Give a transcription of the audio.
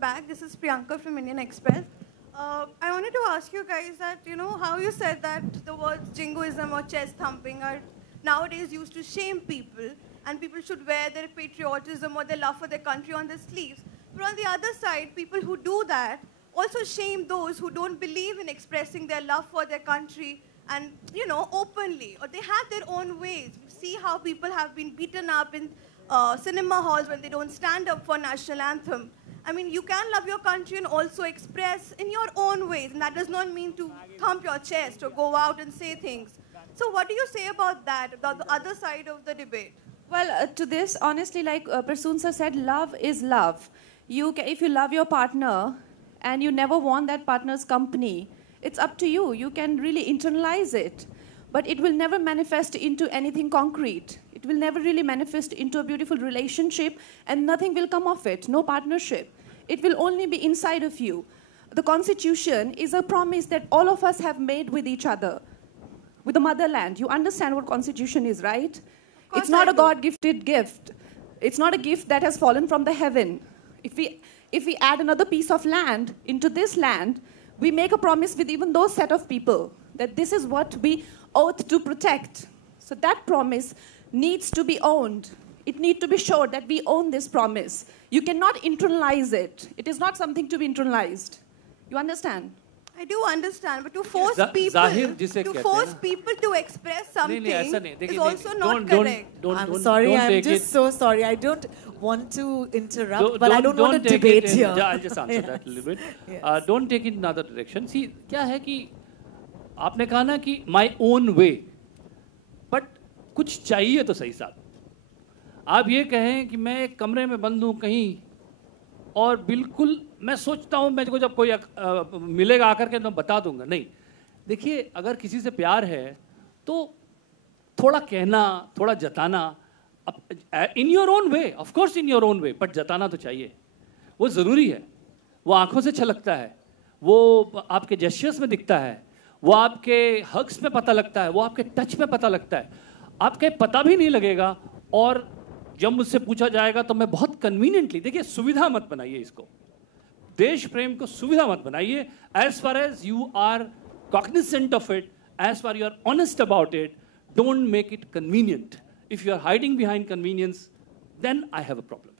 back. This is Priyanka from Indian Express. I wanted to ask you guys that, how you said that the words jingoism or chest thumping are nowadays used to shame people, and people should wear their patriotism or their love for their country on their sleeves. But on the other side, people who do that also shame those who don't believe in expressing their love for their country and, openly, or they have their own ways. You see how people have been beaten up in cinema halls when they don't stand up for national anthem. I mean, you can love your country and also express in your own ways, and that does not mean to thump your chest or go out and say things. So what do you say about that, about the other side of the debate? Well, to this, honestly, like Prasoon sir said, love is love. If you love your partner and you never want that partner's company, it's up to you. You can really internalize it. But it will never manifest into anything concrete. It will never really manifest into a beautiful relationship, and nothing will come of it, no partnership. It will only be inside of you. The Constitution is a promise that all of us have made with each other, with the motherland. You understand what Constitution is, right? It's not a God-gifted gift. It's not a gift that has fallen from the heaven. If we add another piece of land into this land, we make a promise with even those set of people that this is what we oath to protect. So that promise needs to be owned. It needs to be sure that we own this promise. You cannot internalize it. It is not something to be internalized. You understand? I do understand, but to force people to express something is also not correct. I'm sorry, I'm just so sorry. I don't want to interrupt, but I don't want to debate here. I'll just answer that a little bit. Yes. Don't take it in another direction. See, क्या है कि आपने कहा ना कि my own way, but कुछ चाहिए तो सही साथ. आप ये कहें कि मैं एक कमरे में बंद हूँ कहीं और बिल्कुल मैं सोचता हूँ मेरे को जब कोई मिलेगा आकर के तो बता दूंगा. नहीं, देखिए अगर किसी से प्यार है तो थोड़ा कहना, थोड़ा जताना, in your own way, of course in your own way, but जताना तो चाहिए. वो ज़रूरी है. वो आंखों से छलकता है, वो आपके जेस्चर्स में दिखता है, वो आपके हग्स में पता लगता है, वो आपके टच में पता लगता है. आपके पता भी नहीं लगेगा और जब मुझसे पूछा जाएगा तो मैं बहुत कन्वीनियंटली, देखिए सुविधा मत बनाइए इसको, देश प्रेम को सुविधा मत बनाइए. As far as you are cognizant of it, as far you are honest about it, don't make it convenient. If you are hiding behind convenience, then I have a problem.